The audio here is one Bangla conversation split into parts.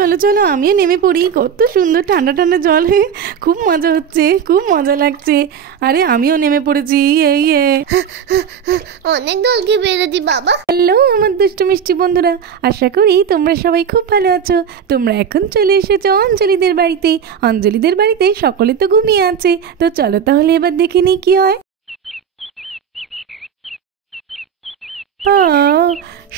চলো চলো আমিও নেমে পড়ি। কত সুন্দর ঠান্ডা ঠান্ডা জল, খুব মজা হচ্ছে, খুব মজা লাগছে। আরে আমিও নেমে পড়েছি। এই অনেক দলকে বেড়েছি বাবা। হ্যালো আমার দুষ্টু মিষ্টি বন্ধুরা, আশা করি তোমরা সবাই খুব ভালো আছো। তোমরা এখন চলে এসেছো অঞ্জলিদের বাড়িতে। অঞ্জলিদের বাড়িতে সকলে তো ঘুমিয়ে আছে, তো চলো তাহলে এবার দেখে নিই কি হয়।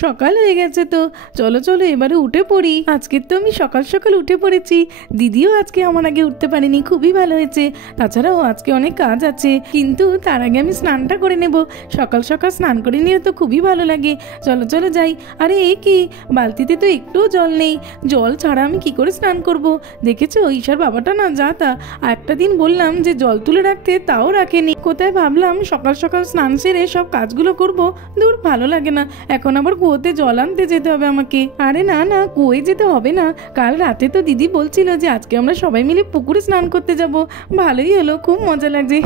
সকাল হয়ে গেছে, তো চলো চলো এবারে উঠে পড়ি। আজকে তো আমি সকাল সকাল উঠে পড়েছি। দিদিও আজকে আমার আগে উঠতে পারেনি, খুবই ভালো হয়েছে। তাছাড়াও আজকে অনেক কাজ আছে, কিন্তু তার আগে আমি স্নানটা করে নেব। সকাল সকাল স্নান করে নিলে তো খুবই ভালো লাগে। চলো চলো যাই। আরে এ কি, বালতিতে তো একটুও জল নেই। জল ছাড়া আমি কি করে স্নান করব? দেখেছো ঈশার বাবাটা না যা তা, একটা দিন বললাম যে জল তুলে রাখতে, তাও রাখেনি। কোথায় ভাবলাম সকাল সকাল স্নান সেরে সব কাজগুলো করব, দূর ভালো লাগে না। এখন আবার কুয়োতে জল আনতে যেতে হবে আমাকে। আরে না না, কুয়োয় যেতে হবে না। কাল রাতে তো দিদি বলছিল যে আজকে আমরা সবাই মিলে পুকুরে স্নান করতে যাব। ভালোই হলো, খুব মজা লাগছে।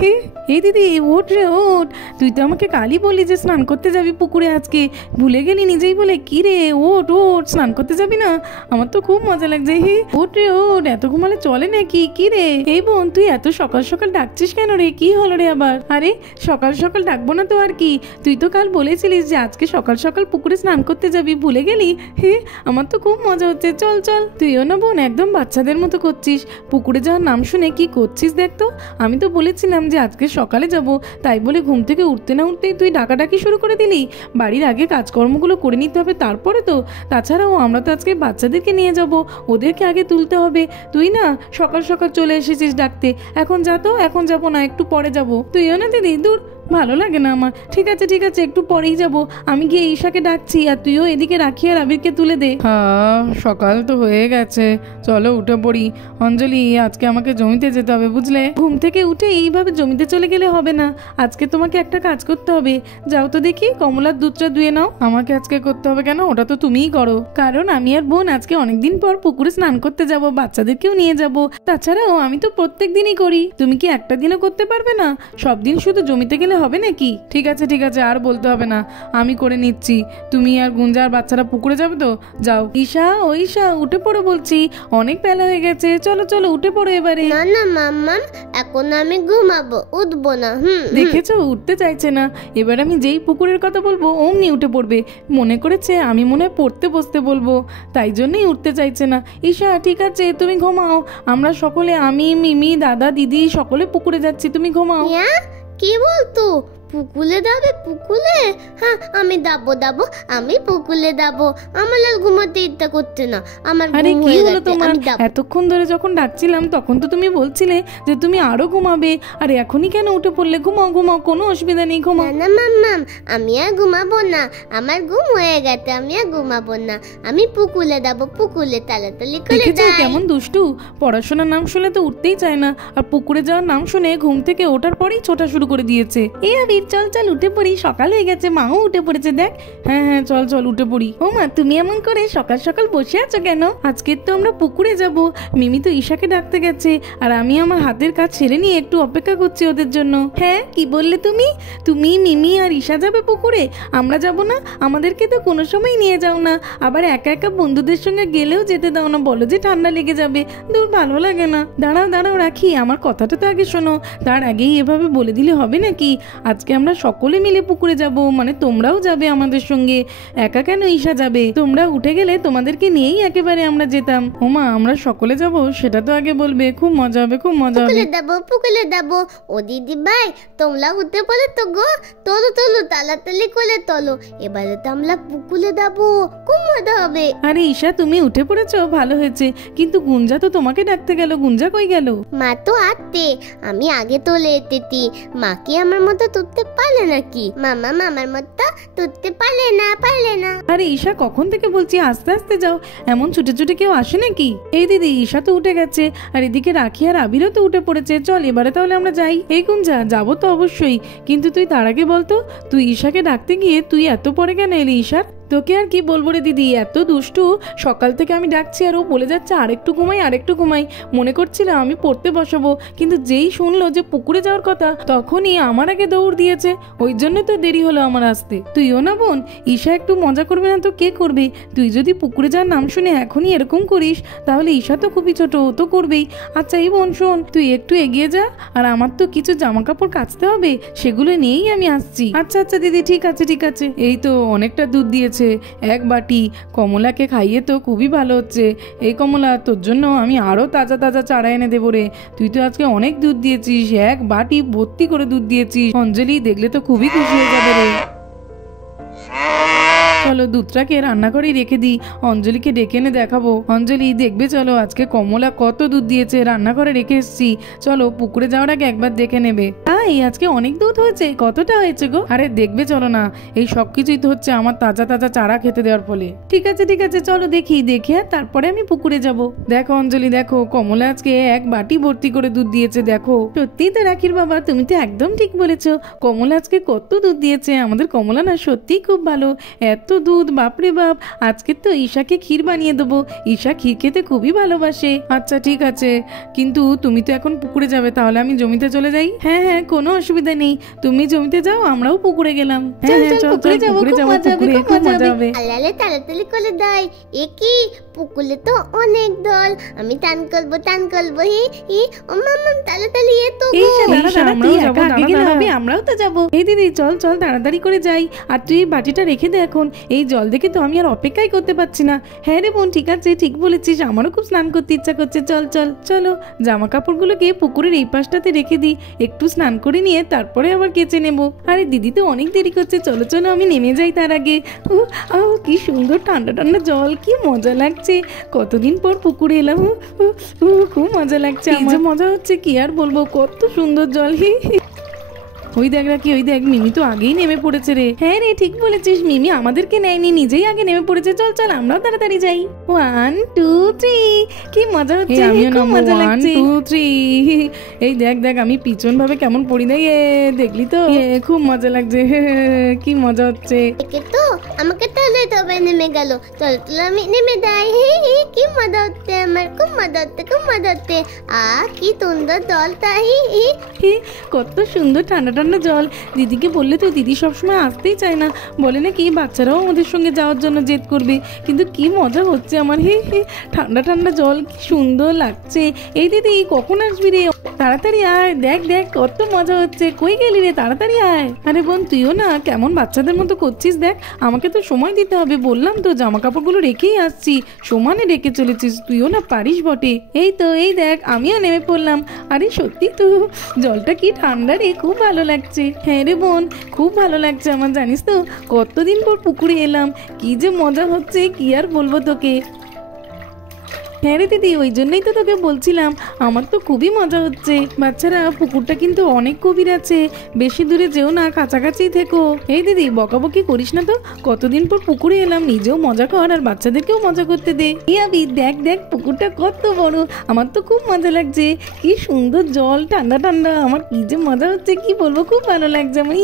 হে দিদি, ওঠ রে ওঠ। তুই তো আমাকে কালই বললি যে স্নান করতে যাবি পুকুরে, আজকে ভুলে গেলি নিজেই বলে। কি রে, ওঠ ওঠ, স্নান করতে যাবি না? আমার তো খুব মজা লাগছে। ওঠ রে ওঠ, এত ঘুমালে চলে নাকি? কি রে এই বোন, তুই এত সকাল সকাল ডাকছিস কেন রে? কি হলো রে আবার? আরে সকাল সকাল ডাকবো না তো আর কি, তুই তো কাল বলেছিলিস যে আজকে সকাল সকাল পুকুরে স্নান করতে যাবি, ভুলে গেলি? আমার তো খুব মজা হচ্ছে। চল চল। তুইও না বোন একদম বাচ্চাদের মতো করছিস। পুকুরে যাওয়ার নাম শুনে কি করছিস দেখ তো। আমি তো বলেছিলাম যে আজকে সকালে যাব, তাই বলে ঘুম থেকে উঠতে না উঠতেই তুই ডাকাডাকি শুরু করে দিলি। বাড়ির আগে কাজকর্মগুলো করে নিতে হবে, তারপরে তো। তাছাড়াও আমরা তো আজকে বাচ্চাদেরকে নিয়ে যাব, ওদেরকে আগে তুলতে হবে। তুই না সকাল সকাল চলে এসেছিস ডাকতে। এখন যা তো, এখন যাবো না, একটু পরে যাব। তুইও না দিদি, দূর, ভালো লাগে না আমার। ঠিক আছে ঠিক আছে, একটু পরেই যাব। আমি গিয়ে ঈশাকে ডাকছি, আর তুইও এদিকে রাখি আর আবিরকে তুলে দে। সকাল তো হয়ে গেছে, চলো উঠে পড়ি। অঞ্জলি, আজকে আমাকে জমিতে যেতে হবে বুঝলে। ঘুম থেকে উঠে এইভাবে জমিতে চলে গেলে হবে না, আজকে তোমাকে একটা কাজ করতে হবে। যাও তো দেখি কমলার দুধটা ধুয়ে নাও। আমাকে আজকে করতে হবে কেন? ওটা তো তুমিই করো। কারণ আমি আর বোন আজকে অনেকদিন পর পুকুরে স্নান করতে যাব, বাচ্চাদেরকেও নিয়ে যাব। তাছাড়াও আমি তো প্রত্যেক দিনই করি, তুমি কি একটা দিনও করতে পারবে না? সব দিন শুধু জমিতে গেলে হবে নাকি? ঠিক আছে ঠিক আছে, আর বলতে হবে না, আমি করে নিচ্ছি। তুমি আর গুঞ্জার বাচ্চারা পুকুরে যাবে তো? যাও। ঈশা, ও ঈশা, উঠে পড়ো বলছি, অনেক বেলা হয়ে গেছে। চলো চলো উঠে পড়ো এবারে। না না মাম্মাম, এখন আমি ঘুমাবো, উঠবো না। দেখেছো উঠতে চাইছে না। এবার আমি যেই পুকুরের কথা বলবো অমনি উঠে পড়বে। মনে করেছে আমি মনে হয় পড়তে বসতে বলবো, তাই জন্যই উঠতে চাইছে না। ঈশা ঠিক আছে, তুমি ঘুমাও। আমরা সকলে, আমি, মিমি, দাদা, দিদি সকলে পুকুরে যাচ্ছি, তুমি ঘুমাও। কি বলতো? পুকুলে যাবে? পুকুলে? হ্যাঁ আমি দাবো, আমি পুকুলে যাবো। আমার আর ঘুমাতে ইচ্ছা করছে না। আমার আরে কি হলো তোমার? এতক্ষণ ধরে যখন ডাকছিলাম তখন তো তুমি বলছিলে যে তুমি আরো ঘুমাবে, আর এখনই কেন উঠে পড়লে? ঘুমাও ঘুমাও, কোনো অসুবিধা নেই, ঘুমাও। না মাম্মাম, আমি আর ঘুমাবো না। আমার ঘুম হয়ে গেছে, আমি আর ঘুমাবো না। আমি পুকুলে যাবো, পুকুলে তাড়াতাড়ি করে যাই। কেমন দুষ্টু, পড়াশোনার নাম শুনে তো উঠতেই চায় না, আর পুকুরে যাওয়ার নাম শুনে ঘুম থেকে ওঠার পরেই ছোটা শুরু করে দিয়েছে। চল চল উঠে পড়ি, সকাল হয়ে গেছে, মাও উঠে পড়েছে দেখ। হ্যাঁ হ্যাঁ চল চল উঠে পড়ি। ও মা, তুমি এমন করে সকাল সকাল বসে আছো কেন? আজকে তো আমরা পুকুরে যাব। মিমি তো ঈশাকে ডাকতে গেছে, আর আমি আমার হাতের কাজ ছেড়ে নিয়ে একটু অপেক্ষা করছি ওদের জন্য। হ্যাঁ কি বললে তুমি? তুমি, মিমি আর ঈশা যাবে পুকুরে? আমরা যাব না? আমাদেরকে তো কোনো সময় নিয়ে যাও না। আবার একা একা বন্ধুদের সঙ্গে গেলেও যেতে দাও না, বলো যে ঠান্ডা লেগে যাবে। দূর, ভালো লাগে না। দাঁড়াও দাঁড়াও রাখি, আমার কথাটা তো আগে শোনো। তার আগেই এভাবে বলে দিলে হবে নাকি? আজকে আমরা সকলে মিলে পুকুরে যাব, মানে তোমরাও যাবে আমাদের সঙ্গে। একা কেন ঈশা যাবে? তোমরা উঠে গেলে তোমাদেরকে নিয়েই একেবারে আমরা যেতাম। ওমা, আমরা সকলে যাব সেটা তো আগে বলবে। খুব মজা হবে, খুব মজা হবে। পুকুরে যাবো। ও দিদি ভাই, তোমরা উঠে পড়ে তো গো। তোলো তোলো, তাড়াতাড়ি করে তোলো। এবারে তো আমরা পুকুরে যাবো, খুব মজা হবে। আরে ঈশা, তুমি উঠে পড়েছো, ভালো হয়েছে। কিন্তু গুঞ্জা তো তোমাকে ডাকতে গেল, গুঞ্জা কই গেল? মা তো আসতে, আমি আগে তোলে এতেছি। মা কি আমার মতো তুলতে পারলে নাকি? মামা মামার মতো তুলতে পারলে না। আরে ঈশা, কখন থেকে বলছি আস্তে আস্তে যাও, এমন ছুটে ছুটে কেউ আসে নাকি? এই দিদি, ঈশা তো উঠে গেছে, আর এদিকে রাখি আর আবিরও তো উঠে পড়েছে। চল এবারে তাহলে আমরা যাই। এই গুঞ্জা, যাবো তো অবশ্যই, কিন্তু তুই তার আগে বলতো, তুই ঈশাকে ডাকতে গিয়ে তুই এত পরে কেন এলি? ঈশার তোকে আর কি বলবো রে দিদি, এত দুষ্টু। সকাল থেকে আমি ডাকছি আর ও বলে যাচ্ছে আরেকটু ঘুমাই আরেকটু ঘুমাই। মনে করছিলাম আমি পড়তে বসাবো, কিন্তু যেই শুনলো যে পুকুরে যাওয়ার কথা তখনই আমার আগে দৌড় দিয়েছে। ওই জন্য তো দেরি হলো আমার আসতে। তুইও না বোন, ঈশা একটু মজা করবে না তো কে করবে? তুই যদি পুকুরে যাওয়ার নাম শুনে এখনই এরকম করিস তাহলে ঈশা তো খুবই ছোট, ও তো করবেই। আচ্ছা এই বোন শোন, তুই একটু এগিয়ে যা, আর আমার তো কিছু জামা কাপড় কাচতে হবে, সেগুলো নিয়েই আমি আসছি। আচ্ছা আচ্ছা দিদি, ঠিক আছে ঠিক আছে। এই তো অনেকটা দুধ দিয়েছে, এক বাটি। কমলাকে খাইয়ে তো খুবই ভালো হচ্ছে। এই কমলা, তোর জন্য আমি আরো তাজা তাজা চারা এনে দেবো রে। তুই তো আজকে অনেক দুধ দিয়েছিস, এক বাটি ভর্তি করে দুধ দিয়েছিস। অঞ্জলি দেখলে তো খুবই খুশি হয়ে যাবে রে। চলো দুধটাকে রান্নাঘরেই রেখে দিই, অঞ্জলিকে ডেকে এনে দেখাবো। অঞ্জলি দেখবে চলো আজকে কমলা কত দুধ দিয়েছে, রান্নাঘরে রেখে এসেছি। চলো পুকুরে যাওয়ার আগে একবার দেখে নেবে। এই আজকে অনেক দুধ হয়েছে, কতটা হয়েছে গো? আরে দেখবে চলো না, এই সব কিছুই তো হচ্ছে আমার তাজা তাজা চারা খেতে দেওয়ার ফলে। ঠিক আছে চলো দেখি, দেখে আর তারপরে আমি পুকুরে যাব। দেখো অঞ্জলি, দেখো কমলা আজকে এক বাটি ভর্তি করে দুধ দিয়েছে। দেখো সত্যিই তো রাখির বাবা, তুমি তো একদম ঠিক বলেছো। কমলা আজকে কত দুধ দিয়েছে। আমাদের কমলা না সত্যিই খুব ভালো, এত দুধ, বাপরে বাপ। আজকে তো ঈশাকে ক্ষীর বানিয়ে দেবো, ঈশা ক্ষীর খেতে খুবই ভালোবাসে। আচ্ছা ঠিক আছে, কিন্তু তুমি তো এখন পুকুরে যাবে, তাহলে আমি জমিতে চলে যাই? হ্যাঁ হ্যাঁ, কোনো অসুবিধা নেই, তুমি জমিতে যাও, আমরাও পুকুরে গেলাম। হ্যাঁ হ্যাঁ চল পুকুরে যাবো, খুব মজা হবে। আলালে তাড়াতাড়ি করে দেয়। এ কি, পুকুরে তো অনেক দল, আমি টান করবো। হি ও মাম্মা তাড়াতাড়ি এ তো আমরাও তো যাবো। এই দিদি চল চল তাড়াতাড়ি করে যাই। আর তুই এই বাটিটা রেখে দে এখন, এই জল দেখে তো আমি আর অপেক্ষাই করতে পারছি না। হ্যাঁ রে বোন, ঠিক আছে, ঠিক বলেছিস, আমারও খুব স্নান করতে ইচ্ছা করছে। চল চল চলো, জামা কাপড়গুলোকে পুকুরের এই পাশটাতে রেখে দিই, একটু স্নান করে নিয়ে তারপরে আবার কেচে নেবো। আরে দিদি তো অনেক দেরি করছে, চলো চলো আমি নেমে যাই তার আগে। কি সুন্দর ঠান্ডা ঠান্ডা জল, কি মজা লাগছে। কতদিন পর পুকুরে এলাম, খুব মজা লাগছে। আমার মজা হচ্ছে কি আর বলবো, কত সুন্দর জল। ওই দেখ রাখি, ওই দেখ মিমি তো আগেই নেমে পড়েছে রে। হ্যাঁ রে, ঠিক বলেছিস, মিমি আমাদেরকে নেয়নি, নিজেই আগে নেমে পড়েছে। চল চল আমরাও তাড়াতাড়ি যাই। 1 2 3, কি মজা হচ্ছে, খুব মজা লাগছে। 1 2 3, এই দেখ দেখ আমি পিছন ভাবে কেমন পড়ি দেয়, দেখলি তো, খুব মজা লাগছে। কি মজা হচ্ছে। তো আমাকে তাহলে তবে নেমে গেল। চল চল আমি নেমে যাই। কি মজা হচ্ছে, আমার খুব মজা হচ্ছে। কি সুন্দর জল, তাই কত সুন্দর ঠান্ডা ঠান্ডা জল। দিদিকে বললে তো দিদি সবসময় আসতেই চায় না, বলে নাকি বাচ্চারাও আমাদের সঙ্গে যাওয়ার জন্য জেদ করবে। কিন্তু কি মজা হচ্ছে আমার, ঠান্ডা ঠান্ডা জল, কি সুন্দর লাগছে। এই দিদি কখন আসবি রে? তাড়াতাড়ি আয়, দেখ দেখ কত মজা হচ্ছে। কই গেলি রে, তাড়াতাড়ি আয়। আরে বোন তুইও না কেমন বাচ্চাদের মতো করছিস, দেখ আমাকে তো সময় দিতে হবে, বললাম তো জামা কাপড়গুলো রেখেই আসছি, সমানে রেখে চলেছিস, তুইও না পারিস বটে। এই তো এই দেখ আমিও নেমে পড়লাম। আরে সত্যি তো জলটা কি ঠান্ডা রে, খুব ভালো লাগছে। হ্যাঁ রে বোন, খুব ভালো লাগছে আমার, জানিস তো কতদিন পর পুকুরে এলাম, কি যে মজা হচ্ছে, কি আর বলবো তোকে। হ্যাঁ রে দিদি, ওই জন্যই তো তোকে বলছিলাম, আমার তো খুবই মজা হচ্ছে। বাচ্চারা পুকুরটা কিন্তু অনেক গভীর আছে, বেশি দূরে যেও না, কাছাকাছি থেকো। এই দিদি বকাবকি করিস না তো, কতদিন পর পুকুরে এলাম, নিজেও মজা কর আর বাচ্চাদেরকেও মজা করতে দে। আবি দেখ দেখ পুকুরটা কত বড়, আমার তো খুব মজা লাগছে। কি সুন্দর জল, ঠান্ডা ঠান্ডা, আমার কি যে মজা হচ্ছে কি বলবো, খুব ভালো লাগছে আমার।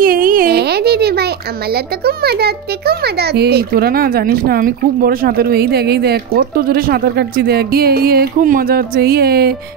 দিদি ভাই আমার তো খুব মজা হচ্ছে, খুব মজা হচ্ছে। এই তোরা না জানিস না আমি খুব বড় সাঁতারু। এই দেখ কত জোরে সাঁতার কাটছি, দেখ খুব মজা হচ্ছে।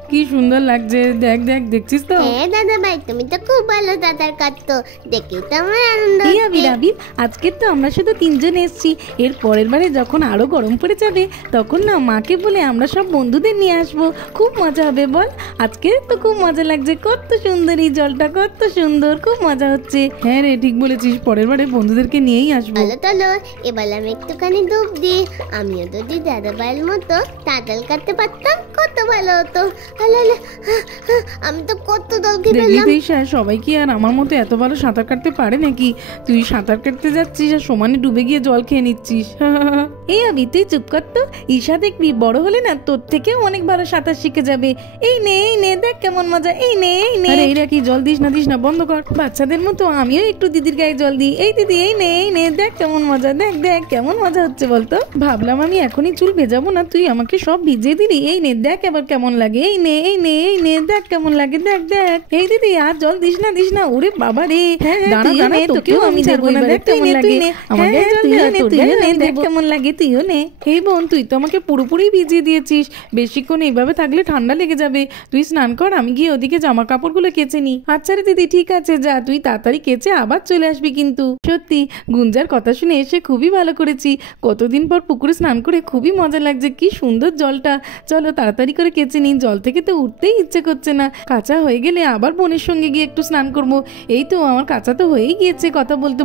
কি সুন্দর লাগছে, দেখ দেখ দেখছিস তো? হ্যাঁ দাদা ভাই, তুমি তো খুব ভালো সাঁতার কাটতো, দেখে তো আমার আনন্দ। আবির আজকে তো আমরা শুধু 3 জন এসেছি, এর পরের বারে যখন আরো গরম পড়ে যাবে তখন না মাকে বলে আমরা সব বন্ধুদের নিয়ে আসবো, খুব মজা হবে বল। আজকে তো খুব মজা লাগছে, কত সুন্দর এই জলটা, কত সুন্দর, খুব মজা হচ্ছে। হ্যাঁ রে ঠিক বলেছিস, পরের বারে বন্ধুদেরকে নিয়েই আসবো। চলো এবার আমি একটুখানি ডুব দিই, আমিও যদি দাদা ভাইয়ের মতো সাঁতার কাটতে পারতাম কত ভালো হতো। আমি তো কত দলকে সবাই কি আর আমার মতো এত ভালো সাঁতার কাটতে পারে নাকি? তুই সাঁতার কাটতে যাচ্ছিস আর সমানে ডুবে গিয়ে জল খেয়ে নিচ্ছিস। এই আবি তুই চুপ কর তো, ঈশা দেখবি বড় হলে না তোর থেকেও অনেক ভালো সাঁতার শিখে যাবে। এই নে দেখ কেমন মজা, এই নে। আরে এরা কি জল দিস না বন্ধ কর। বাচ্চাদের মতো আমিও একটু দিদির গায়ে জল দিই। এই দিদি এই নে দেখ কেমন মজা, দেখ কেমন মজা হচ্ছে বলতো। ভাবলাম আমি এখনই চুল ভেজাবো না, তুই আমাকে সব ভিজিয়ে দিলি। এই নে দেখ এবার কেমন লাগে, এই নে দেখ কেমন লাগে, দেখ। এই দিদি আর জল দিস না। ওরে বাবা রে, দাঁড়া, তোকেও আমি দেবো না, দেখ কেমন লাগে। আমাকে দেখ কেমন লাগে, তুইও নে। এই বোন তুই তো আমাকে পুরোপুরি ভিজিয়ে দিয়েছিস, বেশিক্ষণ এইভাবে থাকলে ঠান্ডা লেগে যাবে। তুই স্নান কর, আমি গিয়ে ওদিকে জামা কাপড়গুলো কেচে নি। আচ্ছা রে দিদি ঠিক আছে, যা তুই তাড়াতাড়ি কেচে আবার চলে আসবি কিন্তু। সত্যি গুঞ্জার কথা শুনে এসে খুবই ভালো করেছি, কতদিন পর পুকুরে স্নান করে খুবই মজা লাগছে, কি সুন্দর জলটা। চলো তাড়াতাড়ি করে কেচে নিই, জল থেকে তো উঠতেই ইচ্ছে করছে না। কাঁচা হয়ে গেলে আবার বোনের সঙ্গে গিয়ে একটু স্নান করবো। এই তো আমার কাঁচা তো হয়েই গিয়েছে কথা বলতে।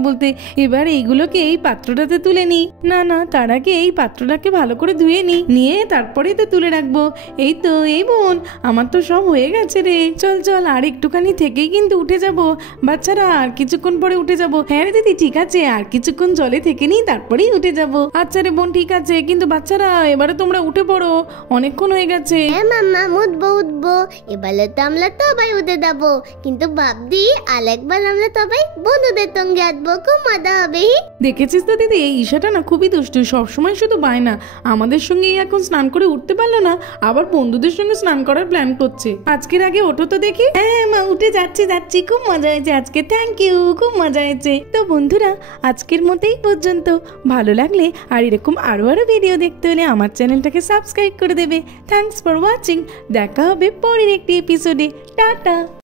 এবার এইগুলোকে এই পাত্রটাতে তুলে নিই। না তার আগে এই পাত্রটাকে ভালো করে ধুয়ে নিয়ে তারপরেই তো তুলে রাখবো। এই তো এই বোন আমার তো সব হয়ে গেছে রে, চল আর একটুখানি থেকেই কিন্তু উঠে যাব। বাচ্চারা আর কিছুক্ষণ পরে উঠে যাব। হ্যাঁ রে দিদি ঠিক আছে, আর কিছুক্ষণ জলে থেকে নিই তারপরেই উঠে যাব। আচ্ছা রে বোন ঠিক আছে, কিন্তু বাচ্চারা এবারে তোমরা উঠে পড়ো, অনেকক্ষণ হয়ে গেছে। হ্যাঁ মাম্মা উঠবো। এবারে তো আমরা সবাই উঠে যাবো, কিন্তু ভাবছি আরেকবার আমরা সবাই বন্ধুদের সঙ্গে আসবো, খুব মজা হবে। দেখেছিস তো দিদি, এই ঈশাটা না খুবই দুষ্টু, সবসময় শুধু বায়না। আমাদের সঙ্গেই এখন স্নান করে উঠতে পারলো না, আবার বন্ধুদের সঙ্গে স্নান করার প্ল্যান করছে। আজকের আগে ওঠো তো দেখি। হ্যাঁ মা উঠে যাচ্ছি, খুব মজা হয়েছে আজকে, থ্যাংক ইউ, খুব মজা হয়েছে। তো বন্ধুরা আজকের মতোই পর্যন্ত। ভালো লাগলে আর এরকম আরো ভিডিও দেখতে হলে আমার চ্যানেলটাকে সাবস্ক্রাইব করে দেবে। থ্যাঙ্কস ফর ওয়াচিং, দেখা হবে পরের একটি এপিসোডে। টাটা।